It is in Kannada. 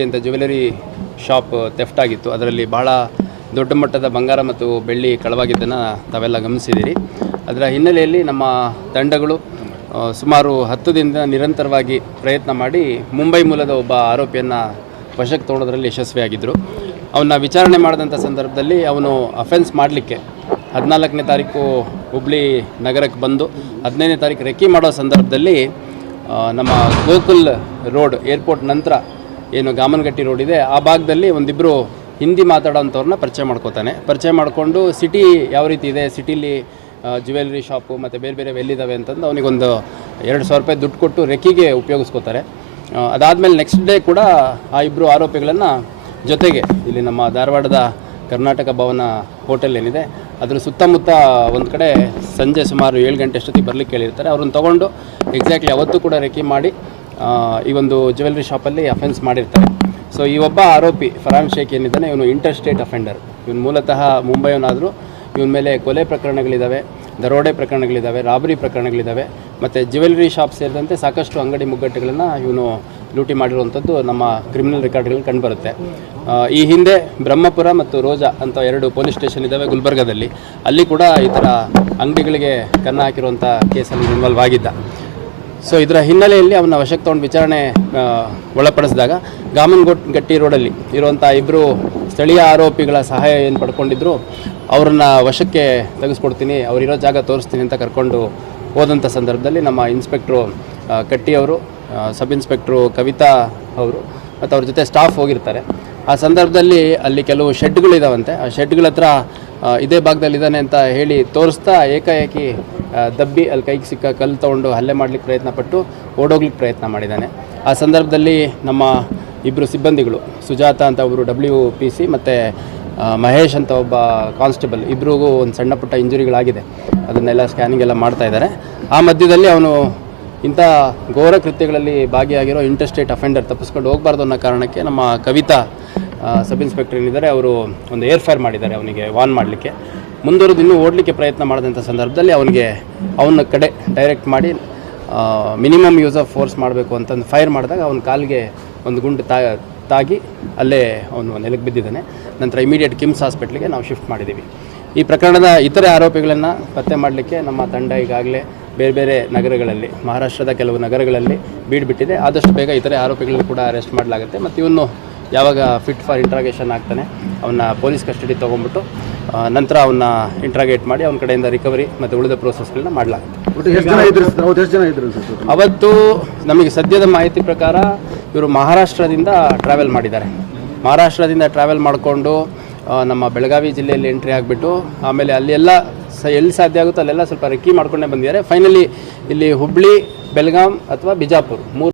ಜ್ಯುವೆಲ್ಲರಿ ಅಂತ ಜ್ಯುವೆಲ್ಲರಿ ಶಾಪ್ ಥೆಫ್ಟ್ ಆಗಿತ್ತು. ಅದರಲ್ಲಿ ಬಹಳ ದೊಡ್ಡ ಮಟ್ಟದ ಬಂಗಾರ ಮತ್ತು ಬೆಳ್ಳಿ ಕಳವಾಗಿದ್ದನ್ನು ತಾವೆಲ್ಲ ಗಮನಿಸಿದ್ದೀರಿ. ಅದರ ಹಿನ್ನೆಲೆಯಲ್ಲಿ ನಮ್ಮ ತಂಡಗಳು ಸುಮಾರು 10 ದಿನದಿಂದ ನಿರಂತರವಾಗಿ ಪ್ರಯತ್ನ ಮಾಡಿ ಮುಂಬೈ ಮೂಲದ ಒಬ್ಬ ಆರೋಪಿಯನ್ನು ವಶಕ್ಕೆ ತೊಗೊಳೋದ್ರಲ್ಲಿ ಯಶಸ್ವಿಯಾಗಿದ್ದರು. ಅವನ್ನ ವಿಚಾರಣೆ ಮಾಡಿದಂಥ ಸಂದರ್ಭದಲ್ಲಿ ಅವನು ಅಫೆನ್ಸ್ ಮಾಡಲಿಕ್ಕೆ 14ನೇ ತಾರೀಕು ಹುಬ್ಳಿ ನಗರಕ್ಕೆ ಬಂದು 15ನೇ ತಾರೀಕು ರೆಕ್ಕಿ ಮಾಡೋ ಸಂದರ್ಭದಲ್ಲಿ ನಮ್ಮ ಗೋಕುಲ್ ರೋಡ್ ಏರ್ಪೋರ್ಟ್ ನಂತರ ಏನು ಗಾಮನಗಟ್ಟಿ ರೋಡ್ ಇದೆ ಆ ಭಾಗದಲ್ಲಿ ಒಂದಿಬ್ಬರು ಹಿಂದಿ ಮಾತಾಡೋಂಥವ್ರನ್ನ ಪರಿಚಯ ಮಾಡಿಕೊಂಡು ಸಿಟಿ ಯಾವ ರೀತಿ ಇದೆ, ಸಿಟಿಲಿ ಜ್ಯುವೆಲ್ಲರಿ ಶಾಪು ಮತ್ತು ಬೇರೆ ಬೇರೆ ಎಲ್ಲಿದ್ದಾವೆ ಅಂತಂದು ಅವನಿಗೊಂದು 2,000 ರೂಪಾಯಿ ದುಡ್ಡು ಕೊಟ್ಟು ರೆಕ್ಕಿಗೆ ಉಪಯೋಗಿಸ್ಕೋತಾರೆ. ಅದಾದಮೇಲೆ ನೆಕ್ಸ್ಟ್ ಡೇ ಕೂಡ ಆ ಇಬ್ಬರು ಆರೋಪಿಗಳನ್ನು ಜೊತೆಗೆ ಇಲ್ಲಿ ನಮ್ಮ ಧಾರವಾಡದ ಕರ್ನಾಟಕ ಭವನ ಹೋಟೆಲ್ ಏನಿದೆ ಅದರ ಸುತ್ತಮುತ್ತ ಒಂದು ಕಡೆ ಸಂಜೆ ಸುಮಾರು 7 ಗಂಟೆ ಅಷ್ಟೊತ್ತಿಗೆ ಬರಲಿಕ್ಕೆ ಹೇಳಿರ್ತಾರೆ. ಅವ್ರನ್ನ ತೊಗೊಂಡು ಎಕ್ಸಾಕ್ಟ್ಲಿ ಅವತ್ತು ಕೂಡ ರೆಕ್ಕಿ ಮಾಡಿ ಈ ಒಂದು ಜ್ಯುವೆಲ್ಲರಿ ಶಾಪಲ್ಲಿ ಅಫೆನ್ಸ್ ಮಾಡಿರ್ತಾರೆ. ಸೊ ಈ ಒಬ್ಬ ಆರೋಪಿ ಫರಾನ್ ಶೇಖ್ ಏನಿದ್ದಾನೆ ಇವನು ಇಂಟರ್ ಸ್ಟೇಟ್ ಅಫೆಂಡರ್. ಇವನು ಮೂಲತಃ ಮುಂಬೈಯವನಾದರೂ ಇವನ ಮೇಲೆ ಕೊಲೆ ಪ್ರಕರಣಗಳಿದ್ದಾವೆ, ದರೋಡೆ ಪ್ರಕರಣಗಳಿದ್ದಾವೆ, ರಾಬರಿ ಪ್ರಕರಣಗಳಿದ್ದಾವೆ ಮತ್ತು ಜ್ಯುವೆಲ್ಲರಿ ಶಾಪ್ ಸೇರಿದಂತೆ ಸಾಕಷ್ಟು ಅಂಗಡಿ ಮುಗ್ಗಟ್ಟುಗಳನ್ನು ಇವನು ಲೂಟಿ ಮಾಡಿರುವಂಥದ್ದು ನಮ್ಮ ಕ್ರಿಮಿನಲ್ ರೆಕಾರ್ಡ್ಗಳಲ್ಲಿ ಕಂಡುಬರುತ್ತೆ. ಈ ಹಿಂದೆ ಬ್ರಹ್ಮಪುರ ಮತ್ತು ರೋಜಾ ಅಂತ 2 ಪೊಲೀಸ್ ಸ್ಟೇಷನ್ ಇದ್ದಾವೆ ಗುಲ್ಬರ್ಗಾದಲ್ಲಿ. ಅಲ್ಲಿ ಕೂಡ ಈ ಥರ ಅಂಗಡಿಗಳಿಗೆ ಕನ್ನ ಹಾಕಿರುವಂಥ ಕೇಸಲ್ಲಿ ಇನ್ವಾಲ್ವ್ ಆಗಿದ್ದ. ಸೊ ಇದರ ಹಿನ್ನೆಲೆಯಲ್ಲಿ ಅವನ್ನ ವಶಕ್ಕೆ ತೊಗೊಂಡು ವಿಚಾರಣೆ ಒಳಪಡಿಸಿದಾಗ ಗಾಮನಗಟ್ಟಿ ರೋಡಲ್ಲಿ ಇರುವಂಥ ಇಬ್ಬರು ಸ್ಥಳೀಯ ಆರೋಪಿಗಳ ಸಹಾಯ ಏನು ಪಡ್ಕೊಂಡಿದ್ರು ಅವ್ರನ್ನ ವಶಕ್ಕೆ ತೆಗೆಸ್ಕೊಡ್ತೀನಿ, ಅವರಿರೋ ಜಾಗ ತೋರಿಸ್ತೀನಿ ಅಂತ ಕರ್ಕೊಂಡು ಹೋದಂಥ ಸಂದರ್ಭದಲ್ಲಿ ನಮ್ಮ ಇನ್ಸ್ಪೆಕ್ಟ್ರು ಕಟ್ಟಿಯವರು, ಸಬ್ ಇನ್ಸ್ಪೆಕ್ಟ್ರು ಕವಿತಾ ಅವರು ಮತ್ತು ಅವ್ರ ಜೊತೆ ಸ್ಟಾಫ್ ಹೋಗಿರ್ತಾರೆ. ಆ ಸಂದರ್ಭದಲ್ಲಿ ಅಲ್ಲಿ ಕೆಲವು ಶೆಡ್ಗಳಿದಾವಂತೆ. ಆ ಶೆಡ್ಗಳ ಹತ್ರ ಇದೇ ಭಾಗದಲ್ಲಿದ್ದಾನೆ ಅಂತ ಹೇಳಿ ತೋರಿಸ್ತಾ ಏಕಾಏಕಿ ದಬ್ಬಿ ಅಲ್ಲಿ ಕೈಗೆ ಸಿಕ್ಕ ಕಲ್ಲು ತೊಗೊಂಡು ಹಲ್ಲೆ ಮಾಡಲಿಕ್ಕೆ ಪ್ರಯತ್ನಪಟ್ಟು ಓಡೋಗ್ಲಿಕ್ಕೆ ಪ್ರಯತ್ನ ಮಾಡಿದ್ದಾನೆ. ಆ ಸಂದರ್ಭದಲ್ಲಿ ನಮ್ಮ ಇಬ್ಬರು ಸಿಬ್ಬಂದಿಗಳು ಸುಜಾತ ಅಂತ ಒಬ್ಬರು WPC ಮತ್ತು ಮಹೇಶ್ ಅಂತ ಒಬ್ಬ ಕಾನ್ಸ್ಟೇಬಲ್ ಇಬ್ಬರಿಗೂ ಒಂದು ಸಣ್ಣ ಪುಟ್ಟ ಇಂಜುರಿಗಳಾಗಿದೆ. ಅದನ್ನೆಲ್ಲ ಸ್ಕ್ಯಾನಿಂಗ್ ಎಲ್ಲ ಮಾಡ್ತಾ ಇದ್ದಾರೆ. ಆ ಮಧ್ಯದಲ್ಲಿ ಅವನು ಇಂಥ ಘೋರ ಕೃತ್ಯಗಳಲ್ಲಿ ಭಾಗಿಯಾಗಿರೋ ಇಂಟರ್ ಸ್ಟೇಟ್ ಅಫೆಂಡರ್ ತಪ್ಪಿಸ್ಕೊಂಡು ಹೋಗಬಾರ್ದು ಅನ್ನೋ ಕಾರಣಕ್ಕೆ ನಮ್ಮ ಕವಿತಾ ಸಬ್ ಇನ್ಸ್ಪೆಕ್ಟರ್ ಏನಿದ್ದಾರೆ ಅವರು ಒಂದು ಏರ್ ಫೈರ್ ಮಾಡಿದ್ದಾರೆ ಅವನಿಗೆ ವಾರ್ನ್ ಮಾಡಲಿಕ್ಕೆ. ಮುಂದುವರೆದು ಇನ್ನೂ ಓಡಲಿಕ್ಕೆ ಪ್ರಯತ್ನ ಮಾಡಿದಂಥ ಸಂದರ್ಭದಲ್ಲಿ ಅವನ ಕಡೆ ಡೈರೆಕ್ಟ್ ಮಾಡಿ ಮಿನಿಮಮ್ ಯೂಸ್ ಆಫ್ ಫೋರ್ಸ್ ಮಾಡಬೇಕು ಅಂತಂದು ಫೈರ್ ಮಾಡಿದಾಗ ಅವನ ಕಾಲಿಗೆ ಒಂದು ಗುಂಡು ತಾಗಿ ಅಲ್ಲೇ ಅವನು ನೆಲಕ್ಕೆ ಬಿದ್ದಿದ್ದಾನೆ. ನಂತರ ಇಮಿಡಿಯೇಟ್ ಕಿಮ್ಸ್ ಹಾಸ್ಪಿಟ್ಲಿಗೆ ನಾವು ಶಿಫ್ಟ್ ಮಾಡಿದ್ದೀವಿ. ಈ ಪ್ರಕರಣದ ಇತರೆ ಆರೋಪಿಗಳನ್ನು ಪತ್ತೆ ಮಾಡಲಿಕ್ಕೆ ನಮ್ಮ ತಂಡ ಈಗಾಗಲೇ ಬೇರೆ ಬೇರೆ ನಗರಗಳಲ್ಲಿ, ಮಹಾರಾಷ್ಟ್ರದ ಕೆಲವು ನಗರಗಳಲ್ಲಿ ಬೀಡ್ಬಿಟ್ಟಿದೆ. ಆದಷ್ಟು ಬೇಗ ಇತರೆ ಆರೋಪಿಗಳನ್ನು ಕೂಡ ಅರೆಸ್ಟ್ ಮಾಡಲಾಗುತ್ತೆ. ಮತ್ತು ಇವನು ಯಾವಾಗ ಫಿಟ್ ಫಾರ್ ಇಂಟ್ರಾಗೇಷನ್ ಆಗ್ತಾನೆ ಅವನ್ನ ಪೊಲೀಸ್ ಕಸ್ಟಡಿ ತೊಗೊಂಡ್ಬಿಟ್ಟು ನಂತರ ಅವನ್ನ ಇಂಟ್ರಾಗೇಟ್ ಮಾಡಿ ಅವನ ಕಡೆಯಿಂದ ರಿಕವರಿ ಮತ್ತು ಉಳಿದ ಪ್ರೋಸೆಸ್ಗಳನ್ನ ಮಾಡಲಾಗುತ್ತೆ. ಅವತ್ತು ನಮಗೆ ಸದ್ಯದ ಮಾಹಿತಿ ಪ್ರಕಾರ ಇವರು ಮಹಾರಾಷ್ಟ್ರದಿಂದ ಟ್ರಾವೆಲ್ ಮಾಡಿದ್ದಾರೆ. ಮಹಾರಾಷ್ಟ್ರದಿಂದ ಟ್ರಾವೆಲ್ ಮಾಡಿಕೊಂಡು ನಮ್ಮ ಬೆಳಗಾವಿ ಜಿಲ್ಲೆಯಲ್ಲಿ ಎಂಟ್ರಿ ಆಗಿಬಿಟ್ಟು ಆಮೇಲೆ ಅಲ್ಲಿ ಎಲ್ಲ ಎಲ್ಲಿ ಸಾಧ್ಯ ಆಗುತ್ತೋ ಅಲ್ಲೆಲ್ಲ ಸ್ವಲ್ಪ ರೆಕ್ಕಿ ಮಾಡ್ಕೊಂಡೇ ಬಂದಿದ್ದಾರೆ. ಫೈನಲಿ ಇಲ್ಲಿ ಹುಬ್ಳಿ, ಬೆಳಗಾಂ ಅಥವಾ ಬಿಜಾಪುರ 3